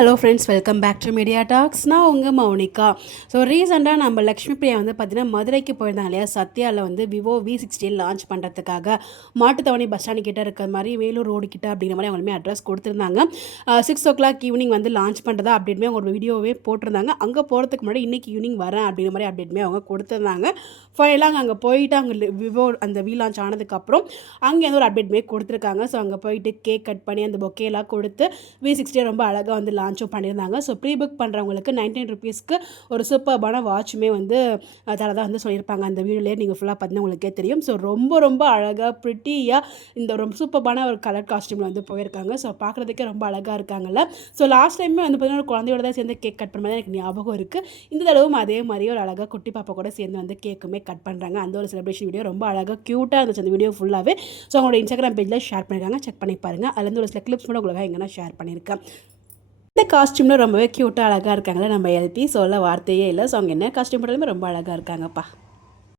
Hello friends, welcome back to Media Talks. நான் உங்கள் Mounika. So ரீசெண்டாக நம்ம லக்ஷ்மி பிரியா வந்து பார்த்திங்கன்னா மதுரைக்கு போயிருந்தாங்க இல்லையா, சத்யாவில் வந்து விவோ V60 லான்ச் பண்ணுறதுக்காக மாட்டுத்தவணி பஸ் ஸ்டாண்டு கிட்டே இருக்கிற மாதிரி வேலூர் ரோடு கிட்ட அப்படிங்கிற மாதிரி அவங்களுமே அட்ரஸ் கொடுத்துருந்தாங்க. 6 o'clock ஈவினிங் வந்து லான்ச் பண்ணுறதா அப்படின்மே அவங்க ஒரு வீடியோவே போட்டிருந்தாங்க. அங்கே போகிறதுக்கு முன்னாடி இன்றைக்கி ஈவினிங் வரேன் அப்படிங்கிற மாதிரி அப்டேட்மே அவங்க கொடுத்துருந்தாங்க. ஃபைனலாக அங்கே போயிட்டு அங்கே விவோ அந்த லான்ச் ஆனதுக்கப்புறம் அங்கே எந்த ஒரு அப்டேட்மே கொடுத்துருக்காங்க. ஸோ அங்கே போயிட்டு கேக் கட் பண்ணி அந்த பொக்கேலாம் கொடுத்து V60 ரொம்ப அழகாக வந்து லான்ச்சும் பண்ணியிருந்தாங்க. ஸோ ப்ரீ புக் பண்ணுறவங்களுக்கு 99 ருபீஸ்க்கு ஒரு சூப்பர்பான வாட்சுமே வந்து தரதாக வந்து சொல்லியிருப்பாங்க. அந்த வீடியோலேயே நீங்கள் ஃபுல்லாக பார்த்தீங்கன்னா உங்களுக்கே தெரியும். ஸோ ரொம்ப அழகாக ப்ரிட்டியாக இந்த ரொம்ப சூப்பர்பான ஒரு கலர் காஸ்டியூமில் வந்து போயிருக்காங்க. ஸோ பார்க்குறதுக்கே ரொம்ப அழகாக இருக்காங்கல்ல. ஸோ லாஸ்ட் டைமே வந்து பார்த்தீங்கன்னா ஒரு குழந்தையோட தான் சேர்ந்து கேக் கட் பண்ணுறது எனக்கு ஞாபகம் இருக்குது. இந்த தடவும் அதே மாதிரி ஒரு அழகாக குட்டி பாப்பா கூட சேர்ந்து வந்து கேக்குமே கட் பண்ணுறாங்க. அந்த ஒரு செலிப்ரேஷன் வீடியோ ரொம்ப அழகாக க்யூட்டாக இருந்துச்சு. அந்த வீடியோ ஃபுல்லாகவே ஸோ அவங்களோட Instagram பேஜில் ஷேர் பண்ணியிருக்காங்க. செக் பண்ணி பாருங்கள். அதுலேருந்து ஒரு சில கிளிப்ஸ் கூட உங்களுக்கு எங்கன்னா ஷேர் பண்ணியிருக்கேன். இந்த காஸ்டியூமில் ரொம்பவே க்யூட்டாக அழகாக இருக்காங்களே நம்ம எல்பி, சொல்ல வார்த்தையே இல்லை. ஸோ அவங்க என்ன காஸ்டியூம் போட்டாலுமே ரொம்ப அழகாக இருக்காங்கப்பா.